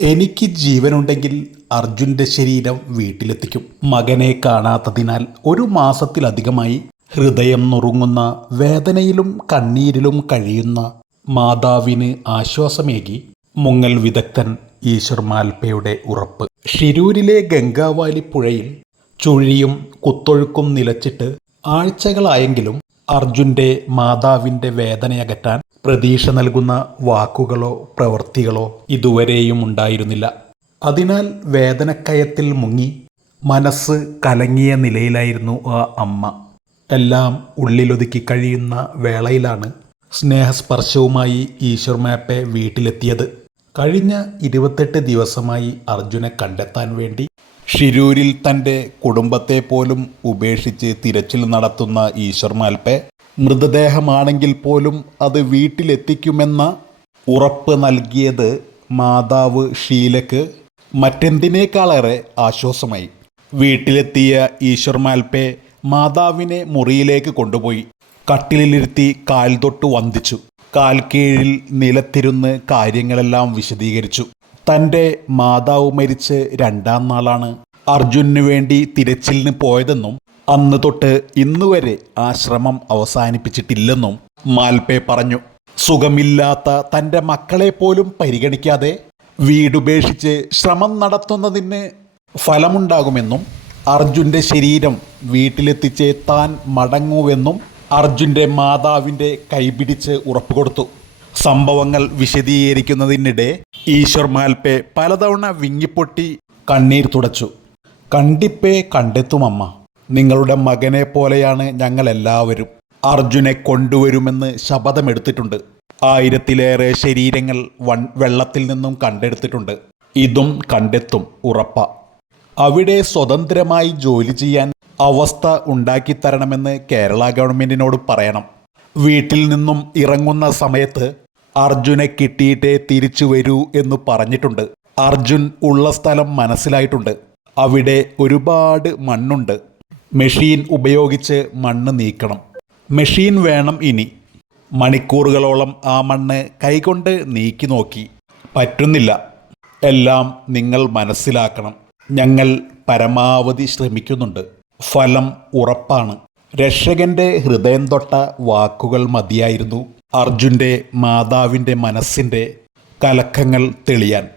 എനിക്ക് ജീവനുണ്ടെങ്കിൽ അർജുന്റെ ശരീരം വീട്ടിലെത്തിക്കും. മകനെ കാണാത്തതിനാൽ ഒരു മാസത്തിലധികമായി ഹൃദയം നുറുങ്ങുന്ന വേദനയിലും കണ്ണീരിലും കഴിയുന്ന മാതാവിന് ആശ്വാസമേകി മുങ്ങൽ വിദഗ്ധൻ ഈശ്വർ മാൽപ്പയുടെ ഉറപ്പ്. ഷിരൂരിലെ ഗംഗാവാലി പുഴയിൽ ചുഴിയും കുത്തൊഴുക്കും നിലച്ചിട്ട് ആഴ്ചകളായെങ്കിലും അർജുന്റെ മാതാവിന്റെ വേദനയകറ്റാൻ പ്രതീക്ഷ നൽകുന്ന വാക്കുകളോ പ്രവൃത്തികളോ ഇതുവരെയും ഉണ്ടായിരുന്നില്ല. അതിനാൽ വേദനക്കയത്തിൽ മുങ്ങി മനസ്സ് കലങ്ങിയ നിലയിലായിരുന്നു ആ അമ്മ. എല്ലാം ഉള്ളിലൊതുക്കി കഴിയുന്ന വേളയിലാണ് സ്നേഹസ്പർശവുമായി ഈശ്വർ മാപ്പെ വീട്ടിലെത്തിയത്. കഴിഞ്ഞ ഇരുപത്തെട്ട് ദിവസമായി അർജുനെ കണ്ടെത്താൻ വേണ്ടി ഷിരൂരിൽ തന്റെ കുടുംബത്തെ പോലും ഉപേക്ഷിച്ച് തിരച്ചിൽ നടത്തുന്ന ഈശ്വർ മാൽപ്പെ മൃതദേഹമാണെങ്കിൽ പോലും അത് വീട്ടിലെത്തിക്കുമെന്ന ഉറപ്പ് നൽകിയത് മാതാവ് ഷീലക്ക് മറ്റെന്തിനേക്കാളേറെ ആശ്വാസമായി. വീട്ടിലെത്തിയ ഈശ്വർ മാൽപ്പെ മാതാവിനെ മുറിയിലേക്ക് കൊണ്ടുപോയി. കട്ടിലിരുത്തി കാൽ തൊട്ട് വന്ദിച്ചു. കാൽ കീഴിൽ നിലത്തിരുന്ന് കാര്യങ്ങളെല്ലാം വിശദീകരിച്ചു. തന്റെ മാതാവ് മരിച്ച് രണ്ടാം നാളാണ്. അർജുനു വേണ്ടി തിരച്ചിലിന് പോയതെന്നും അന്ന് തൊട്ട് ഇന്നുവരെ ആ ശ്രമം അവസാനിപ്പിച്ചിട്ടില്ലെന്നും മാൽപേ പറഞ്ഞു. സുഖമില്ലാത്ത തന്റെ മക്കളെ പോലും പരിഗണിക്കാതെ വീടുപേക്ഷിച്ച് ശ്രമം നടത്തുന്നതിന് ഫലമുണ്ടാകുമെന്നും അർജുന്റെ ശരീരം വീട്ടിലെത്തിച്ച് താൻ മടങ്ങുവെന്നും അർജുന്റെ മാതാവിന്റെ കൈപിടിച്ച് ഉറപ്പുകൊടുത്തു. സംഭവങ്ങൾ വിശദീകരിക്കുന്നതിനിടെ ഈശ്വർ മാൽപെ പലതവണ വിങ്ങിപ്പൊട്ടി കണ്ണീർ തുടച്ചു. കണ്ടിപ്പേ കണ്ടെത്തുമമ്മ നിങ്ങളുടെ മകനെ പോലെയാണ് ഞങ്ങളെല്ലാവരും. അർജുനെ കൊണ്ടുവരുമെന്ന് ശപഥമെടുത്തിട്ടുണ്ട്. ആയിരത്തിലേറെ ശരീരങ്ങൾ വൺ വെള്ളത്തിൽ നിന്നും കണ്ടെടുത്തിട്ടുണ്ട്. ഇതും കണ്ടെത്തും ഉറപ്പ. അവിടെ സ്വതന്ത്രമായി ജോലി ചെയ്യാൻ അവസ്ഥ ഉണ്ടാക്കിത്തരണമെന്ന് കേരള ഗവൺമെന്റിനോട് പറയണം. വീട്ടിൽ നിന്നും ഇറങ്ങുന്ന സമയത്ത് അർജുനെ കിട്ടിയിട്ടേ തിരിച്ചു വരൂ എന്ന് പറഞ്ഞിട്ടുണ്ട്. അർജുൻ ഉള്ള സ്ഥലം മനസ്സിലായിട്ടുണ്ട്. അവിടെ ഒരുപാട് മണ്ണുണ്ട്. മെഷീൻ ഉപയോഗിച്ച് മണ്ണ് നീക്കണം. മെഷീൻ വേണം ഇനി. മണിക്കൂറുകളോളം ആ മണ്ണ് കൈകൊണ്ട് നീക്കി നോക്കി. പറ്റുന്നില്ല. എല്ലാം നിങ്ങൾ മനസ്സിലാക്കണം. ഞങ്ങൾ പരമാവധി ശ്രമിക്കുന്നുണ്ട്. ഫലം ഉറപ്പാണ്. രക്ഷകന്റെ ഹൃദയം തൊട്ട വാക്കുകൾ മതിയായിരുന്നു. അർജുന്റെ മാതാവിന്റെ മനസ്സിന്റെ കലക്കങ്ങൾ തെളിയാൻ.